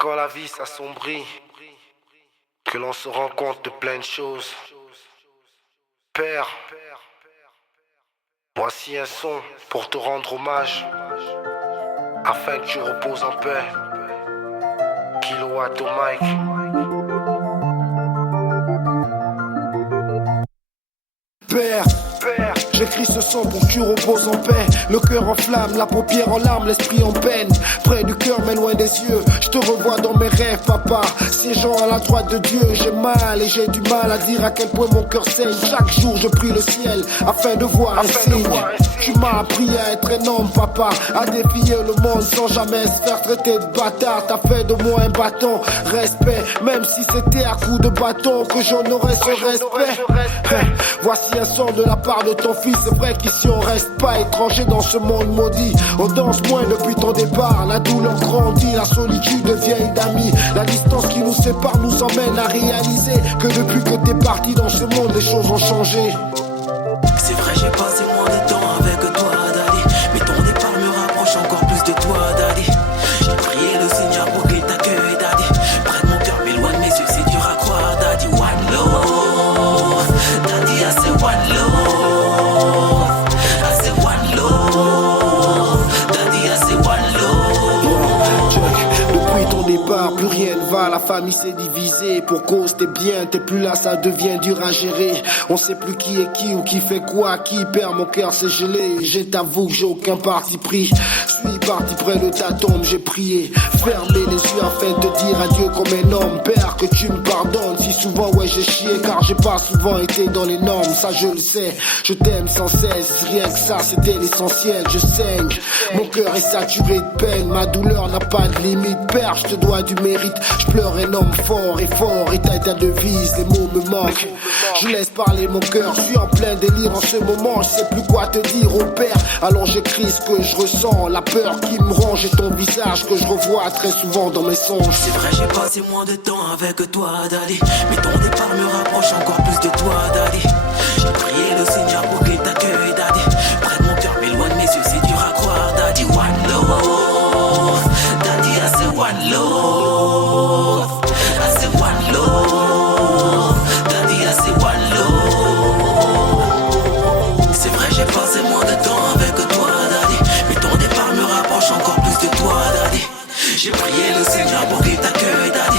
quand la vie s'assombrit, que l'on se rend compte de plein de choses. Père, voici un son pour te rendre hommage, afin que tu reposes en paix. Kilowatt au mic. Père, j'écris ce son pour que tu reposes en paix. Le cœur en flamme, la paupière en larmes, l'esprit en peine. Près du cœur mais loin des yeux, je te revois dans mes rêves, papa. Siégeant à la droite de Dieu, j'ai mal et j'ai du mal à dire à quel point mon cœur saigne. Chaque jour je prie le ciel afin de voir un signe. Tu m'as appris à être un homme, papa, à défier le monde sans jamais se faire traiter de bâtard. T'as fait de moi un bâton, respect, même si c'était à coups de bâton que j'en aurais ce respect. Voici un son de la part de ton fils. C'est vrai qu'ici on reste pas étranger dans ce monde maudit. On danse moins depuis ton départ. La douleur grandit, la solitude devient une amie. La distance qui nous sépare nous emmène à réaliser que depuis que t'es parti dans ce monde, les choses ont changé. C'est vrai, j'ai passé moins de temps avec toi, Daddy, mais ton départ me rapproche encore plus de toi, Daddy. J'ai prié le Seigneur pour qu'il t'accueille, Daddy. Près de mon cœur, mais loin de mes yeux, c'est dur à croire, Daddy. One love, Daddy, I say one love. I say one love, Daddy, I say one love. Depuis ton départ, plus rien ne va, la famille s'est divisée. Pour cause t'es bien, t'es plus là, ça devient dur à gérer. On sait plus qui est qui ou qui fait quoi, qui perd, mon cœur s'est gelé. Je t'avoue que j'ai aucun parti pris. Suis parti près de ta tombe, j'ai prié. Fermé les yeux afin de te dire adieu comme un homme. Père, que tu me pardonnes, si souvent ouais j'ai chié, car j'ai pas souvent été dans les normes, ça je le sais. Je t'aime sans cesse, rien que ça c'était l'essentiel. Je saigne, mon cœur est saturé de peine, ma douleur n'a pas de limite. Père, je te dois du mérite, je pleure un homme fort, et t'as ta devise, les mots me manquent. Je laisse parler mon cœur, je suis en plein délire en ce moment, je sais plus quoi te dire au père. Alors j'écris ce que je ressens, la peur qui me ronge et ton visage que je revois très souvent dans mes songes. C'est vrai, j'ai passé moins de temps avec toi, Daddy, mais ton départ me rapproche encore plus de toi, Daddy. J'ai prié le Seigneur pour qu'il t'accueille, Daddy. Près de mon cœur, mais loin de mes yeux, c'est dur à croire, Daddy. One love, Daddy, I say one love. I say one love, Daddy, I say one love. C'est vrai, j'ai passé moins de temps avec toi, Daddy, mais ton départ me rapproche encore plus de toi, Daddy. J'ai prié le Seigneur pour qu'il t'accueille, Daddy.